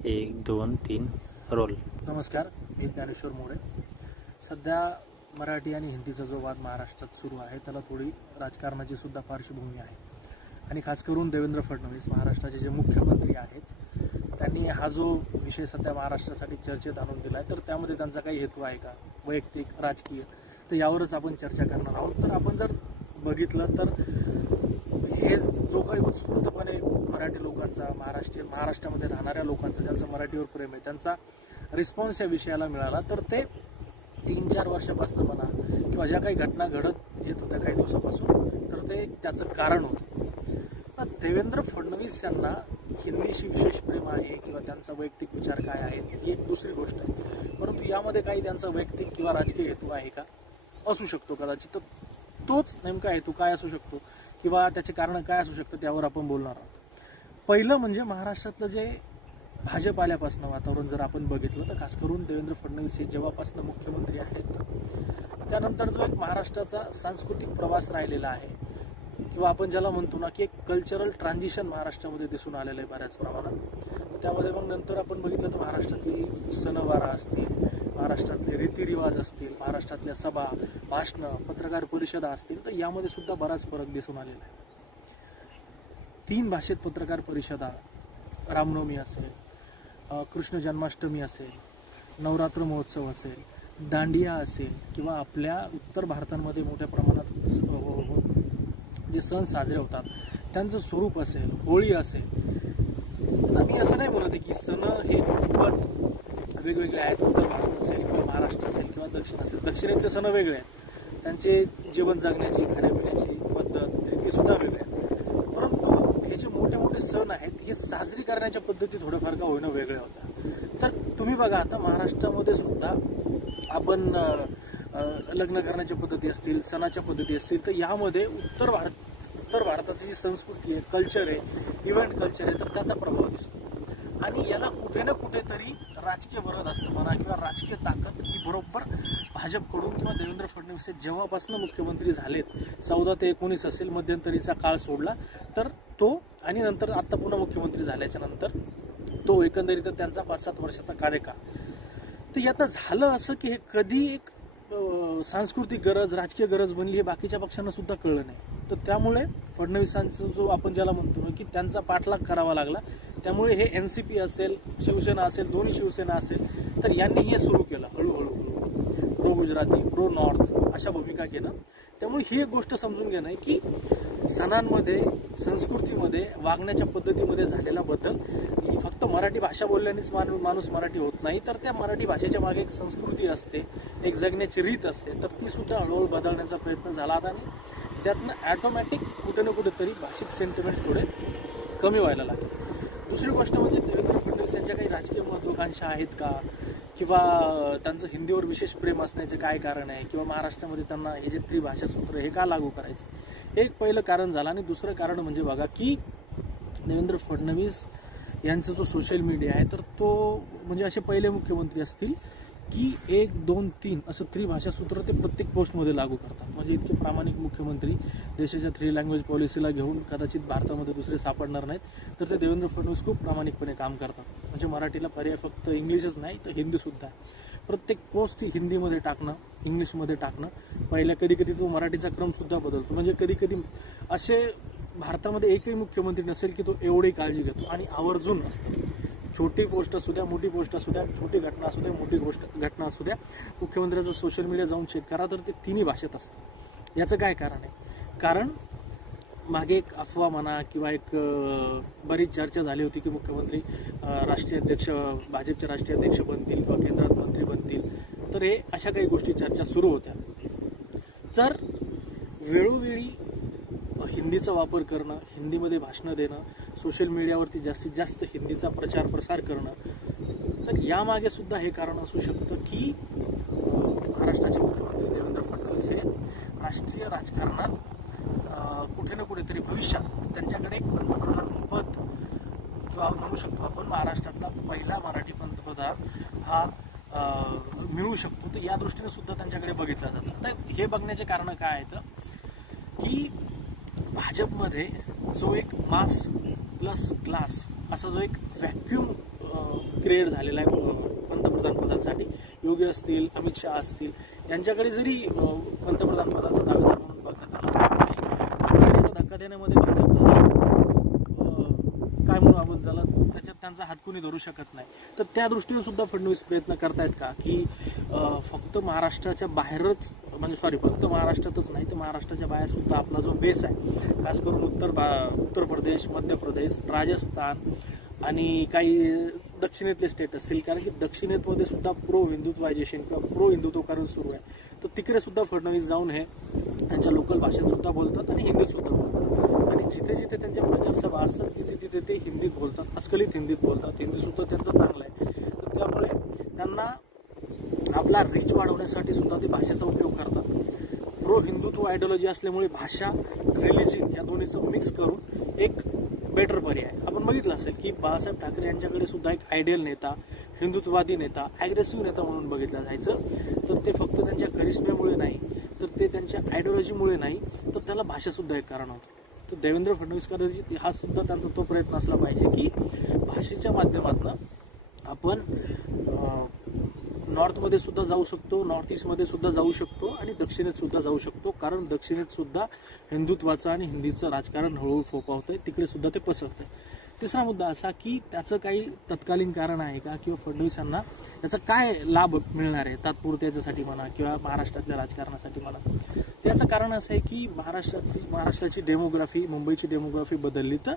1 2 3 role. नमस्कार, मी ज्ञानेश्वर मोरे. सध्या मराठी आणि हिंदीचा जो वाद महाराष्ट्रात सुरू आहे त्याला थोडी राजकारणाची सुद्धा पार्श्वभूमी आहे आणि खास करून देवेंद्र फडणवीस महाराष्ट्राचे जे मुख्यमंत्री आहेत त्यांनी हा जो विषय सध्या महाराष्ट्रासाठी चर्चेत आणून दिला आहे तर त्यामध्ये त्यांचा काही हेतू आहे का, वैयक्तिक राजकीय, तर यावरच आपण चर्चा करणार आहोत. तर आपण जर बघितलं तर हे जो काही उत्स्फूर्तपणे मराठी लोकांचा महाराष्ट्रामध्ये राहणाऱ्या लोकांचा ज्यांचं मराठीवर प्रेम आहे त्यांचा रिस्पॉन्स या विषयाला मिळाला तर ते 3-4 वर्षापासून म्हणा किंवा ज्या काही घटना घडत येत होत्या काही दिवसापासून तर ते त्याचं कारण होतं. तर देवेंद्र फडणवीस यांना हिंदीशी विशेष प्रेम आहे किंवा त्यांचा वैयक्तिक विचार काय आहे ही एक दुसरी गोष्ट आहे, परंतु यामध्ये काही त्यांचा वैयक्तिक किंवा राजकीय हेतू आहे का, असू शकतो कदाचित. तर तोच नेमका हेतू काय असू शकतो किंवा त्याचे कारण काय असू शकतं त्यावर आपण बोलणार आहोत. पहिलं म्हणजे महाराष्ट्रातलं जे भाजप आल्यापासून वातावरण जर आपण बघितलं तर खास करून देवेंद्र फडणवीस हे जेव्हापासून मुख्यमंत्री आहेत त्यानंतर जो एक महाराष्ट्राचा सांस्कृतिक प्रवास राहिलेला आहे किंवा आपण ज्याला म्हणतो ना की एक कल्चरल ट्रान्झिशन महाराष्ट्रामध्ये दिसून आलेलं आहे बऱ्याच प्रमाणात. त्यामध्ये मग नंतर आपण बघितलं तर महाराष्ट्रातली सणवारा असतील, महाराष्ट्रातले रीतिरिवाज असतील, महाराष्ट्रातल्या सभा, भाषणं, पत्रकार परिषदा असतील, तर यामध्ये सुद्धा बराच फरक दिसून आलेला आहे. 3 भाषेत पत्रकार परिषदा, रामनवमी असेल, कृष्ण जन्माष्टमी असेल, नवरात्र महोत्सव असेल, दांडिया असेल किंवा आपल्या उत्तर भारतामध्ये मोठ्या प्रमाणात जे सण साजरे होतात त्यांचं स्वरूप असेल, होळी असेल. मी असं नाही बोलत आहे की सण हे खूपच वेगवेगळे आहेत. उत्तर भारत असेल किंवा महाराष्ट्र असेल किंवा दक्षिण असेल, दक्षिणेतले सण वेगळे आहेत, त्यांचे जीवन जगण्याची खाण्यापिण्याची पद्धत ती सुद्धा वेगळी आहे. परंतु हे जे मोठे मोठे सण आहेत हे साजरी करण्याच्या पद्धती थोड्याफार का होईना वेगळ्या होत्या. तर तुम्ही बघा आता महाराष्ट्रामध्ये सुद्धा आपण लग्न करण्याच्या पद्धती असतील, सणाच्या पद्धती असतील, तर यामध्ये उत्तर भारताची जी संस्कृती आहे, कल्चर आहे, इव्हेंट कल्चर आहे, तर त्याचा प्रभाव दिसतो. आणि याला कुठे ना कुठेतरी राजकीय वरद असतं म्हणा किंवा राजकीय ताकद ही बरोबर भाजपकडून किंवा देवेंद्र फडणवीस जेव्हापासून मुख्यमंत्री झालेत 14 ते 19 असेल मध्यंतरीचा काळ सोडला तर तो आणि नंतर आता पुन्हा मुख्यमंत्री झाल्याच्या नंतर तो एकंदरीत त्यांचा 5-7 वर्षाचा कार्यकाळ. तर यात झालं असं की हे कधी एक सांस्कृतिक गरज, राजकीय गरज बनली हे बाकीच्या पक्षांना सुद्धा कळलं नाही. तर त्यामुळे फडणवीसांचा जो आपण ज्याला म्हणतो की त्यांचा पाठलाग करावा लागला, त्यामुळे हे NCP असेल, शिवसेना असेल, दोन्ही शिवसेना असेल, तर यांनी हे सुरू केलं हळूहळू प्रो गुजराती, प्रो नॉर्थ अशा भूमिका घेणं. त्यामुळे ही एक गोष्ट समजून घेणं आहे की सणांमध्ये, संस्कृतीमध्ये, वागण्याच्या पद्धतीमध्ये झालेला बदल फक्त मराठी भाषा बोलल्यानेच माणूस मराठी होत नाही, तर त्या मराठी भाषेच्या मागे एक संस्कृती असते, एक जगण्याची रीत असते, तर ती सुद्धा हळूहळू बदलण्याचा प्रयत्न झाला आणि त्यातनं ॲटोमॅटिक कुठे ना कुठेतरी भाषिक सेंटिमेंट्स थोडे कमी व्हायला लागले. दुसरी गोष्ट म्हणजे देवेंद्र फडणवीस यांच्या काही राजकीय महत्त्वाकांक्षा आहेत का किंवा त्यांचं हिंदीवर विशेष प्रेम असण्याचे काय कारण आहे किंवा महाराष्ट्रामध्ये त्यांना हे जे त्रिभाषा सूत्र हे का लागू करायचं, हे एक पहिलं कारण झालं. आणि दुसरं कारण म्हणजे बघा की देवेंद्र फडणवीस यांचा जो सोशल मीडिया आहे तर तो म्हणजे असे पहिले मुख्यमंत्री असतील की 1 2 3 असं त्रिभाषा सूत्र ते प्रत्येक पोस्टमध्ये लागू करतात. म्हणजे इतके प्रामाणिक मुख्यमंत्री देशाच्या 3 लँग्वेज पॉलिसीला घेऊन कदाचित भारतामध्ये दुसरे सापडणार नाहीत. तर ते देवेंद्र फडणवीस खूप प्रामाणिकपणे काम करतात. म्हणजे मराठीला पर्याय फक्त इंग्लिशच नाही तर हिंदीसुद्धा आहे. प्रत्येक पोस्ट ही हिंदीमध्ये टाकणं, इंग्लिशमध्ये टाकणं. पहिल्या कधी तो मराठीचा क्रमसुद्धा बदलतो. म्हणजे कधी असे भारतामध्ये एकही मुख्यमंत्री नसेल की तो एवढी काळजी घेतो आणि आवर्जून असतं. छोटी पोस्ट असू द्या, मोठी पोस्ट असू द्या, छोटी घटना असू द्या, मोठी घटना असू द्या, मुख्यमंत्र्यांचं सोशल मीडिया जाऊन चेक करा तर ते 3ही भाषेत असतं. याचं काय कारण आहे? कारण मागे एक अफवा म्हणा किंवा एक बरीच चर्चा झाली होती की मुख्यमंत्री राष्ट्रीय अध्यक्ष, भाजपचे राष्ट्रीय अध्यक्ष बनतील किंवा केंद्रात मंत्री बनतील. तर हे अशा काही गोष्टी चर्चा सुरू होत्या. तर वेळोवेळी हिंदीचा वापर करणं, हिंदीमध्ये भाषणं देणं, सोशल मीडियावरती जास्तीत जास्त हिंदीचा प्रचार प्रसार करणं, तर यामागे सुद्धा हे कारण असू शकतं की महाराष्ट्राचे मुख्यमंत्री देवेंद्र फडणवीस हे राष्ट्रीय राजकारणात कुठे ना कुठेतरी भविष्यात त्यांच्याकडे एक पंतप्रधान पद किंवा म्हणू शकतो आपण महाराष्ट्रातला पहिला मराठी पंतप्रधान हा मिळू शकतो. तर या दृष्टीने सुद्धा त्यांच्याकडे बघितलं जातं. तर हे बघण्याचे कारण काय आहेत की भाजपमध्ये जो एक मास प्लस क्लास असा जो एक व्हॅक्यूम क्रिएट झालेला आहे पंतप्रधान पदासाठी. योगी असतील, अमित शहा असतील, यांच्याकडे जरी पंतप्रधान पदाचा दावेदार म्हणून बघण्यात आला तरी धक्का देण्यामध्ये भाजप काय म्हणू आपण त्याला, त्याच्यात त्यांचा हात कुणी धरू शकत नाही. तर त्या दृष्टीने सुद्धा फडणवीस प्रयत्न करतायत का की फक्त महाराष्ट्राच्या बाहेरच, म्हणजे फक्त महाराष्ट्रातच नाही तर महाराष्ट्राच्या बाहेर सुद्धा आपला जो बेस आहे, खास करून उत्तर प्रदेश, मध्य प्रदेश, राजस्थान आणि काही दक्षिणेतले स्टेट असतील, कारण की दक्षिणेतमध्ये सुद्धा प्रो हिंदुत्वायझेशन किंवा प्रो हिंदुत्वकरण सुरू आहे. तर तिकडे सुद्धा फडणवीस जाऊन हे त्यांच्या लोकल भाषेत सुद्धा बोलतात आणि हिंदीत सुद्धा बोलतात. आणि जिथे जिथे त्यांच्या प्रचारसभा असतात तिथे तिथे ते हिंदीत बोलतात, अस्खलित हिंदीत बोलतात. हिंदी सुद्धा त्यांचं चांगलं आहे. तर त्यामुळे त्यांना आपला रीच वाढवण्यासाठी सुद्धा ते भाषेचा उपयोग करतात. प्रो हिंदुत्व आयडिओलॉजी असल्यामुळे भाषा, रिलिजन या दोन्हीचं मिक्स करून एक बेटर पर्याय. आपण बघितलं असेल की बाळासाहेब ठाकरे यांच्याकडे सुद्धा एक आयडियल नेता, हिंदुत्ववादी नेता, ॲग्रेसिव्ह नेता म्हणून बघितलं जायचं. तर ते फक्त त्यांच्या करिश्म्यामुळे नाही, तर ते त्यांच्या आयडिओलॉजीमुळे नाही, तर त्याला भाषासुद्धा एक कारण होतं. तर देवेंद्र फडणवीस कदाचित हा सुद्धा त्यांचा तो प्रयत्न असला पाहिजे की भाषेच्या माध्यमातून आपण नॉर्थमध्ये सुद्धा जाऊ शकतो, नॉर्थ ईस्टमध्ये सुद्धा जाऊ शकतो आणि दक्षिणेत सुद्धा जाऊ शकतो. कारण दक्षिणेत सुद्धा हिंदुत्वाचं आणि हिंदीचं राजकारण हळूहळू फोफावतंय, तिकडे सुद्धा ते पसरतंय. तिसरा मुद्दा असा की त्याचं काही तत्कालीन कारण आहे का, किंवा फडणवीसांना त्याचा काय लाभ मिळणार आहे तात्पुरत्या याच्यासाठी म्हणा किंवा महाराष्ट्रातल्या राजकारणासाठी म्हणा. त्याचं कारण असं आहे की महाराष्ट्राची डेमोग्राफी, मुंबईची डेमोग्राफी बदलली. तर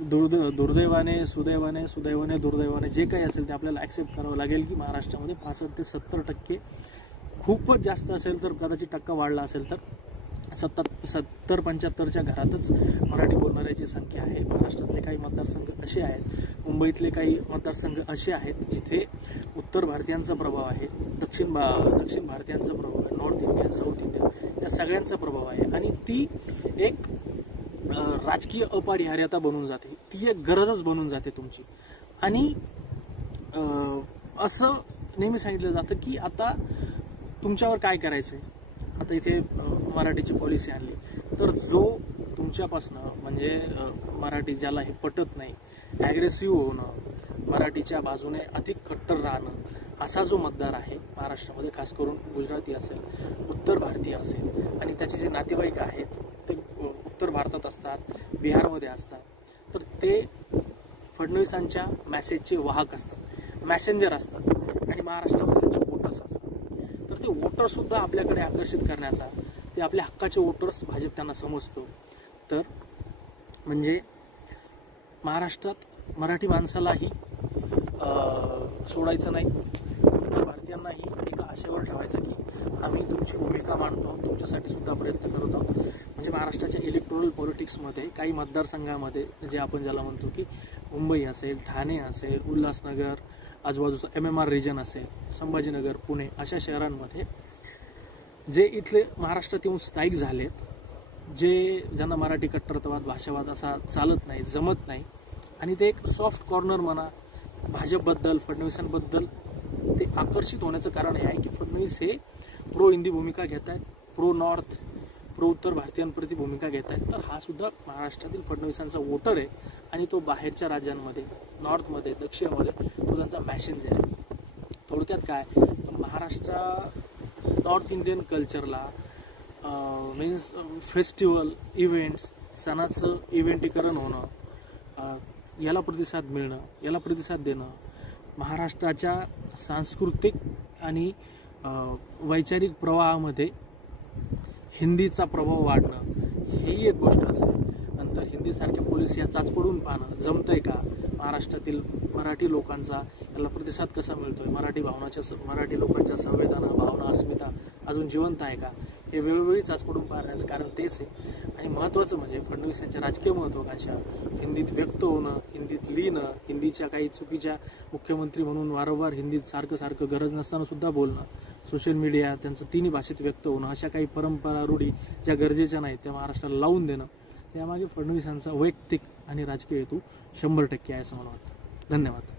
दुर्दैवाने, सुदैवाने, दुर्दैवाने जे काही असेल ते आपल्याला ॲक्सेप्ट करावं लागेल की महाराष्ट्रामध्ये 65 ते 70% खूपच जास्त असेल तर कदाचित टक्का वाढला असेल तर 70-75च्या घरातच मराठी बोलणाऱ्याची संख्या आहे. महाराष्ट्रातले काही मतदारसंघ असे आहेत, मुंबईतले काही मतदारसंघ असे आहेत जिथे उत्तर भारतीयांचा प्रभाव आहे, दक्षिण भारतीयांचा प्रभाव आहे, नॉर्थ इंडियन, साऊथ इंडियन या सगळ्यांचा प्रभाव आहे. आणि ती एक राजकीय अपरिहार्यता बनून जाते, ती एक गरजच बनून जाते तुमची. आणि असं नेहमी सांगितलं जातं की आता तुमच्यावर काय करायचं आहे. आता इथे मराठीची पॉलिसी आणली तर जो तुमच्यापासनं म्हणजे मराठी ज्याला हे पटत नाही, ॲग्रेसिव्ह होणं, मराठीच्या बाजूने अधिक कट्टर राहणं असा जो मतदार आहे महाराष्ट्रामध्ये, खास करून गुजराती असेल, उत्तर भारतीय असेल आणि त्याचे जे नातेवाईक आहेत ते उत्तर भारतात असतात, बिहारमध्ये असतात, तर ते फडणवीसांच्या मॅसेजचे वाहक असतात, मॅसेंजर असतात आणि महाराष्ट्रामध्ये त्यांचे वोटर्स असतात. तर ते वोटरसुद्धा आपल्याकडे आकर्षित करण्याचा, ते आपल्या हक्काचे वोटर्स भाजप त्यांना समजतो. तर म्हणजे महाराष्ट्रात मराठी माणसालाही सोडायचं नाही, उत्तर भारतीयांनाही एका आशेवर ठेवायचं की आम्ही तुमची भूमिका मांडतो, तुमच्यासाठी सुद्धा प्रयत्न करत आहोत. म्हणजे महाराष्ट्राच्या इलेक्टोरल पॉलिटिक्समध्ये काही मतदारसंघामध्ये जे आपण ज्याला म्हणतो की मुंबई असेल, ठाणे असेल, उल्हासनगर, आजूबाजूचा MMR रिजन असेल, संभाजीनगर, पुणे अशा शहरांमध्ये जे इथले महाराष्ट्रात येऊन स्थायिक झालेत, ज्यांना मराठी कट्टरतावाद, भाषावाद असा चालत नाही, जमत नाही, आणि ते एक सॉफ्ट कॉर्नर म्हणा भाजपबद्दल, फडणवीसांबद्दल ते आकर्षित होण्याचं कारण हे आहे की फडणवीस हे प्रो हिंदी भूमिका घेत आहेत, प्रो नॉर्थ, प्रो उत्तर भारतीयांप्रती भूमिका घेत आहेत. तर हा सुद्धा महाराष्ट्रातील फडणवीसांचा वोटर आहे आणि तो बाहेरच्या राज्यांमध्ये, नॉर्थमध्ये, दक्षिणमध्ये तो त्यांचा मॅसेंजर आहे. थोडक्यात काय, नॉर्थ इंडियन कल्चरला मीन्स फेस्टिवल, इव्हेंट्स, सणाचं इव्हेंटीकरण होणं, याला प्रतिसाद मिळणं, याला प्रतिसाद देणं, महाराष्ट्राच्या सांस्कृतिक आणि वैचारिक प्रवाहामध्ये हिंदीचा प्रभाव वाढणं, ही एक गोष्ट असेल. नंतर हिंदीसारख्या पॉलिसी या चाचपडून पाहणं, जमतंय का, महाराष्ट्रातील मराठी लोकांचा याला प्रतिसाद कसा मिळतोय, मराठी लोकांच्या संवेदना, भावना, अस्मिता अजून जिवंत आहे का, हे वेळोवेळी चाचपडून पाहण्याचं कारण तेच आहे. आणि महत्त्वाचं म्हणजे फडणवीस यांच्या राजकीय महत्त्वाकांक्षा हिंदीत व्यक्त होणं, हिंदीत लिहिणं, हिंदीच्या काही चुकीच्या मुख्यमंत्री म्हणून वारंवार हिंदीत सारखं गरज नसताना सुद्धा बोलणं, सोशल मीडिया त्यांचं तिन्ही भाषेत व्यक्त होणं, अशा काही परंपरा, रूढी ज्या गरजेच्या नाहीत त्या महाराष्ट्राला लावून देणं, त्यामागे फडणवीसांचा वैयक्तिक आणि राजकीय हेतू 100% आहे असं मला वाटतं. धन्यवाद.